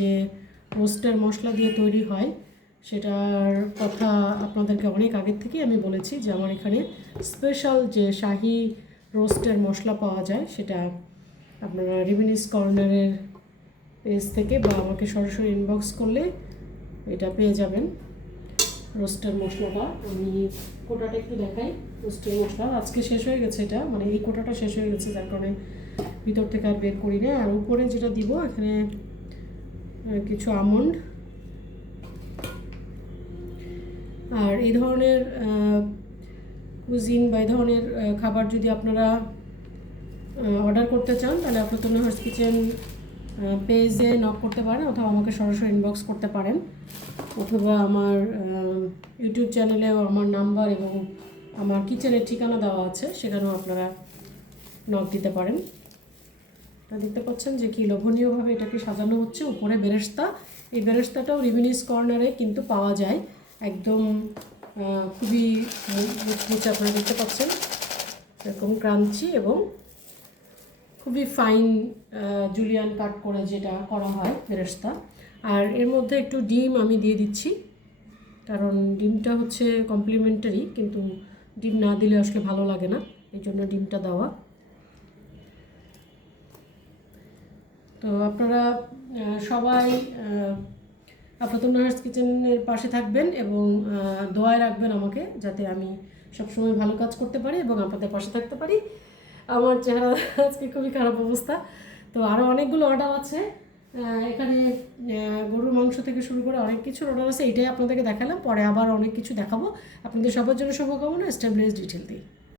যে রোস্টের মশলা দিয়ে তৈরি হয় সেটার কথা আপনাদেরকে অনেক আগের থেকেই আমি বলেছি যে আমার এখানে স্পেশাল যে শাহি রোস্টের মশলা পাওয়া যায় সেটা আপনারা রিমিনিস কর্নারের পেজ থেকে বা আমাকে সরাসরি ইনবক্স করলে এটা পেয়ে যাবেন। রোস্টের মশলাটা আমি কোটাটা একটু দেখাই। রোস্টের মশলা আজকে শেষ হয়ে গেছে, এটা মানে এই কোটাটা শেষ হয়ে গেছে, যার কারণে ভিতর থেকে আর বের করি না। আর উপরে যেটা দিব এখানে কিছু আমন্ড। আর এই ধরনের কুজিন বা এই ধরনের খাবার যদি আপনারা অর্ডার করতে চান তাহলে আফলাতুন্নেহা হার্বস কিচেন পেজে নক করতে পারেন, অথবা আমাকে সরাসরি ইনবক্স করতে পারেন, অথবা আমার ইউটিউব চ্যানেলেও আমার নাম্বার এবং আমার কিচেনের ঠিকানা দেওয়া আছে, সেখানেও আপনারা নক দিতে পারেন। তা দেখতে পাচ্ছেন যে কি লোভনীয়ভাবে এটাকে সাজানো হচ্ছে। উপরে বেরেস্তা, এই বেরেস্তাটাও রিমিনিস কর্নারে কিন্তু পাওয়া যায়, একদম খুবই মুচমুচে আপনারা দেখতে পাচ্ছেন, এরকম ক্রাঞ্চি এবং খুবই ফাইন জুলিয়ান কাট করে যেটা করা হয় বেরেস্তা। আর এর মধ্যে একটু ডিম আমি দিয়ে দিচ্ছি, কারণ ডিমটা হচ্ছে কমপ্লিমেন্টারি, কিন্তু ডিম না দিলে আসলে ভালো লাগে না, এই জন্য ডিমটা দেওয়া। তো আপনারা সবাই আফলাতুন্নেহা হার্বস কিচেনের পাশে থাকবেন এবং দোয়ায় রাখবেন আমাকে, যাতে আমি সবসময় ভালো কাজ করতে পারি এবং আপনাদের পাশে থাকতে পারি। আমার চেহারা আজকে খুবই খারাপ অবস্থা। তো আরও অনেকগুলো অর্ডার আছে এখানে, গরুর মাংস থেকে শুরু করে অনেক কিছুর অর্ডার আছে। এটাই আপনাদেরকে দেখালাম, পরে আবার অনেক কিছু দেখাবো। আপনাদের সবার জন্য শুভকামনা। স্টেবলাইজ ডিটেল দিই।